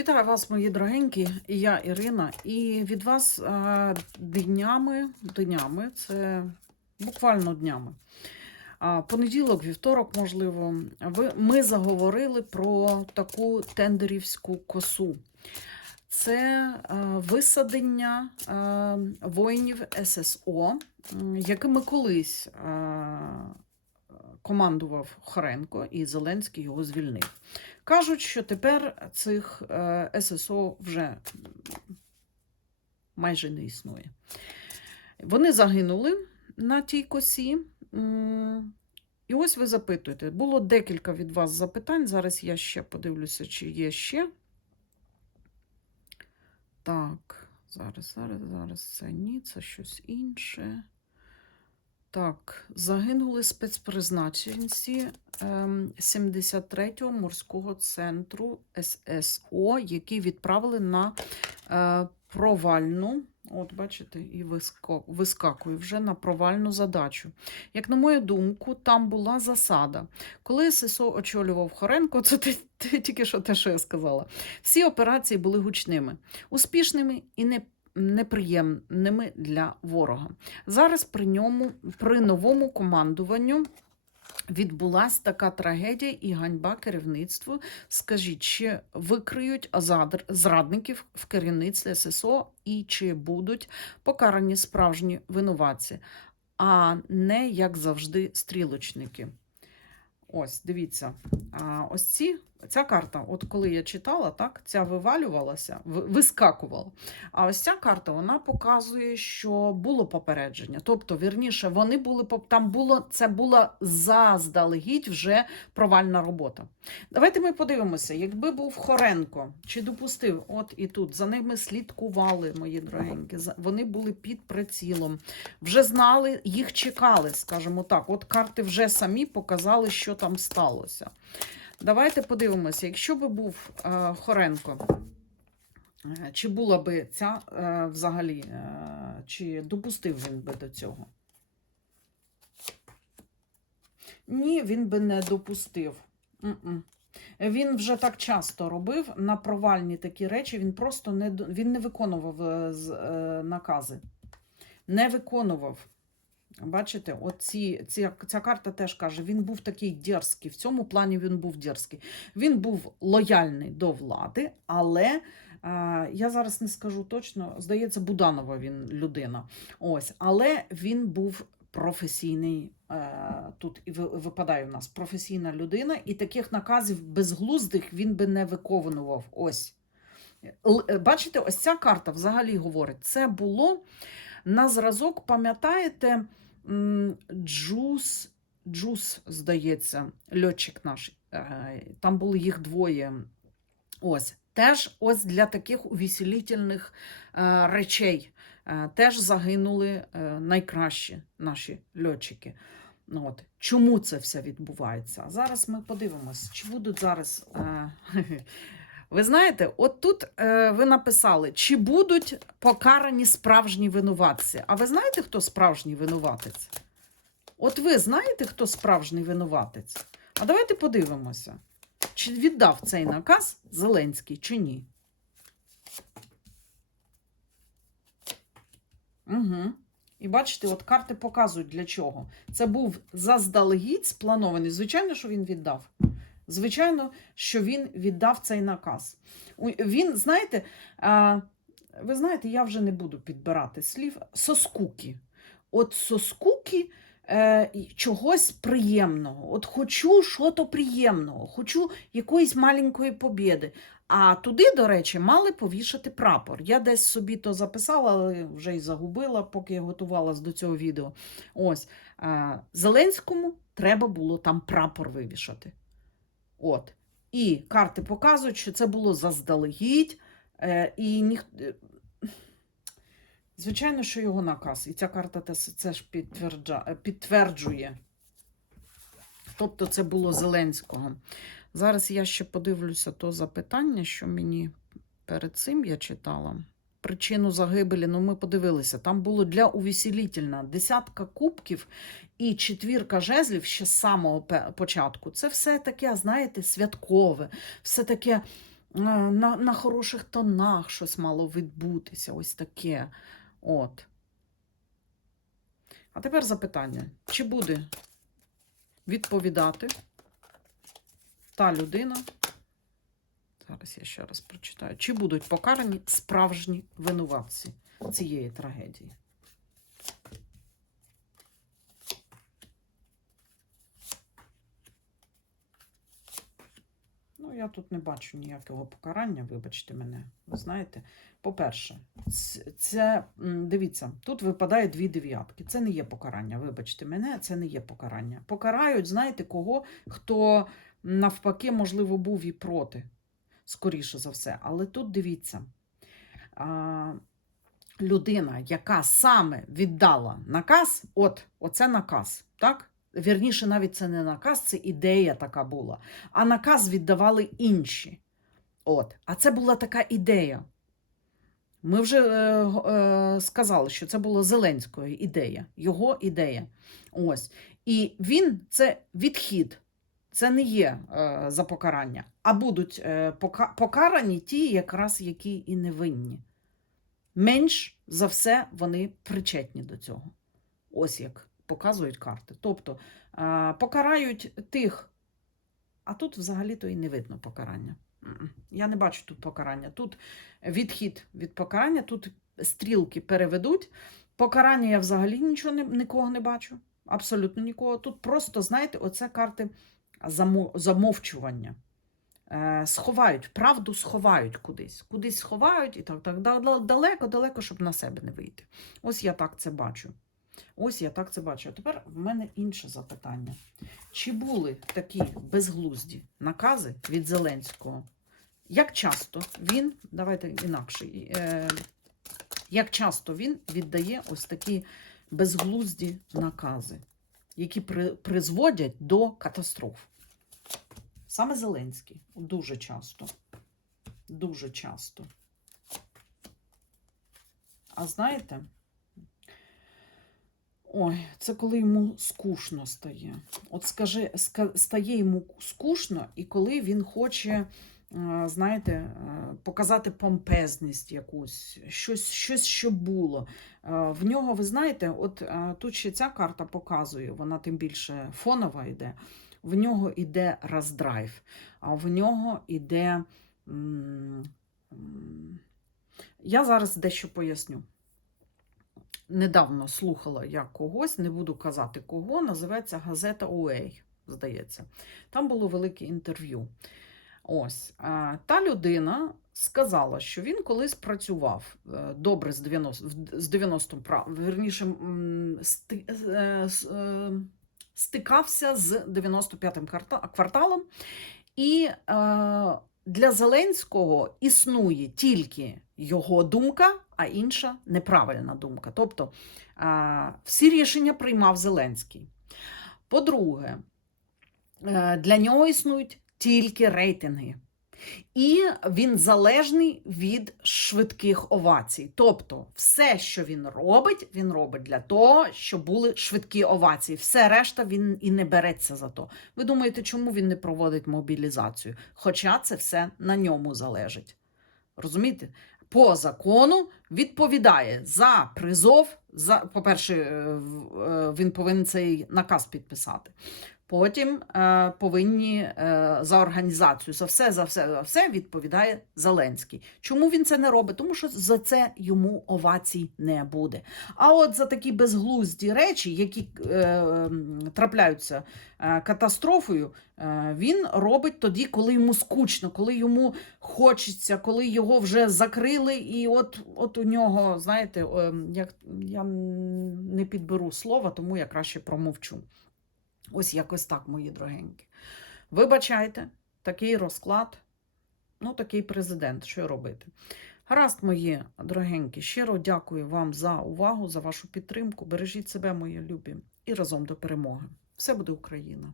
Вітаю вас, мої дорогенькі, я Ірина. І від вас е, днями, днями, це буквально днями. Понеділок, вівторок, можливо, ми заговорили про таку тендерівську косу. Це е, висадення е, воїнів ССО, якими колись командував Хоренко, і Зеленський його звільнив. Кажуть, що тепер цих е, ССО вже майже не існує. Вони загинули на тій косі. І ось ви запитуєте. Було декілька від вас запитань. Зараз я ще подивлюся, чи є ще. Так, зараз, зараз, зараз це ні, це щось інше. Так, загинули спецпризначенці ем, 73-го морського центру ССО, які відправили на е, провальну. От, бачите, і вискакує вже на провальну задачу. Як на мою думку, там була засада. Коли ССО очолював Хоренко, це ти, ти тільки що те, що я сказала. Всі операції були гучними, успішними і не, неприємними для ворога. Зараз при ньому, при новому командуванню. Відбулась така трагедія і ганьба керівництву. Скажіть, чи викриють зрадників в керівництві ССО і чи будуть покарані справжні винуватці, а не, як завжди, стрілочники. Ось, дивіться, ось ці, ця карта, от коли я читала, так, ця вивалювалася, вискакувала. А ось ця карта вона показує, що було попередження. Тобто, вірніше, вони були там було це була заздалегідь вже провальна робота. Давайте ми подивимося, якби був Хоренко, чи допустив, от і тут за ними слідкували, мої дорогенькі. Вони були під прицілом, вже знали, їх чекали, скажімо так. От карти вже самі показали, що там сталося. Давайте подивимося, якщо би був е, Хоренко. Е, Чи була би ця е, взагалі, чи допустив він би до цього? Ні, він би не допустив. Він вже так часто робив на провальні такі речі, він просто не, він не виконував накази. Не виконував. Бачите, оці, ці, ця карта теж каже, він був такий дерзкий. В цьому плані він був дерзкий. Він був лояльний до влади, але е, я зараз не скажу точно, здається, Буданова він людина. Ось, але він був професійний. е, Тут і випадає в нас професійна людина, і таких наказів безглуздих він би не виконував. Ось. Е, Бачите, ось ця карта взагалі говорить: це було на зразок, пам'ятаєте, Джус, Джус, здається, льотчик наш. е, Там були їх двоє. Ось. Теж ось для таких увеселительних е, речей е, теж загинули найкращі наші льотчики. Ну, От. Чому це все відбувається? Зараз ми подивимось, чи будуть зараз. Ви знаєте, от тут е, ви написали, чи будуть покарані справжні винуватці. А ви знаєте, хто справжній винуватець? От ви знаєте, хто справжній винуватець? А давайте подивимося, чи віддав цей наказ Зеленський, чи ні. Угу. І бачите, от карти показують для чого. Це був заздалегідь спланований. Звичайно, що він віддав. Звичайно, що він віддав цей наказ. Він, знаєте, ви знаєте, я вже не буду підбирати слів соскуки. От соскуки е, чогось приємного. От хочу що то приємного, хочу якоїсь маленької побєди. А туди, до речі, мали повішати прапор. Я десь собі то записала, але вже й загубила, поки я готувалась до цього відео. Ось Зеленському треба було там прапор вивішати. От. І карти показують, що це було заздалегідь. Е, і ніх... е, Звичайно, що його наказ. І ця карта це ж підтверджа... е, підтверджує. Тобто це було Зеленського. Зараз я ще подивлюся то запитання, що мені перед цим я читала. Причину загибелі, ну ми подивилися. Там було для увеселітельна десятка кубків і четвірка жезлів ще з самого початку. Це все таке, знаєте, святкове, все таке на, на хороших тонах щось мало відбутися, ось таке. От. А тепер запитання: чи буде відповідати та людина? Зараз я ще раз прочитаю. Чи будуть покарані справжні винуватці цієї трагедії? Ну, я тут не бачу ніякого покарання, вибачте мене. Ви знаєте, по-перше, це дивіться, тут випадає дві дев'ятки. Це не є покарання. Вибачте мене, це не є покарання. Покарають, знаєте, кого, хто навпаки, можливо, був і проти, скоріше за все. Але тут дивіться. Людина, яка саме віддала наказ, от, оце наказ, так? Вірніше, навіть це не наказ, це ідея така була. А наказ віддавали інші. От. А це була така ідея. Ми вже е, е, сказали, що це була Зеленської ідея, його ідея. Ось. І він це відхід. Це не є е, за покарання, а будуть е, пока- покарані ті, якраз які і невинні. Менш за все вони причетні до цього. Ось як показують карти. Тобто е, покарають тих, а тут взагалі-то і не видно покарання. Я не бачу тут покарання. Тут відхід від покарання, тут стрілки переведуть. Покарання я взагалі нічого нікого не бачу. Абсолютно нікого. Тут просто, знаєте, оце карти замовчування. Е, сховають, правду сховають кудись. Кудись сховають і так, так далеко, далеко, щоб на себе не вийти. Ось я так це бачу. Ось я так це бачу. А тепер в мене інше запитання. Чи були такі безглузді накази від Зеленського? Як часто він, давайте інакше, е, як часто він віддає ось такі безглузді накази, які призводять до катастроф? Саме Зеленський дуже часто. Дуже часто. А знаєте, ой, це коли йому скучно стає. От скажи, ска- стає йому скучно, і коли він хоче, е, знаєте, е, показати помпезність якусь, щось, щось що було. Е, В нього, ви знаєте, от тут ще ця карта показує, вона тим більше фонова йде. В нього йде роздрайв, а в нього йде. Я зараз дещо поясню. Недавно слухала я когось, не буду казати кого, називається газета Уей, здається. Там було велике інтерв'ю. Ось та людина сказала, що він колись працював е, добре з 90 в- з 90 прав, вірніше, м, сти, е, е, стикався з 95-м кварталом, і е, для Зеленського існує тільки його думка, а інша неправильна думка. Тобто е, всі рішення приймав Зеленський. По-друге, е, для нього існують тільки рейтинги. І він залежний від швидких овацій. Тобто, все, що він робить, він робить для того, щоб були швидкі овації. Все решта він і не береться за то. Ви думаєте, чому він не проводить мобілізацію? Хоча це все на ньому залежить. Розумієте? По закону відповідає за призов. За, по-перше, е, в- е, він повинен цей наказ підписати. Потім е, повинні е, за організацію, за все, за все, за все відповідає Зеленський. Чому він це не робить? Тому що за це йому овацій не буде. А от за такі безглузді речі, які е, трапляються е, катастрофою, е, він робить тоді, коли йому скучно, коли йому хочеться, коли його вже закрили, і от, от у нього, знаєте, е, як я не підберу слова, тому я краще промовчу. Ось якось так, мої дорогенькі. Вибачайте, такий розклад, ну, такий президент, що робити. Гаразд, мої дорогенькі, щиро дякую вам за увагу, за вашу підтримку. Бережіть себе, мої любі, і разом до перемоги. Все буде Україна!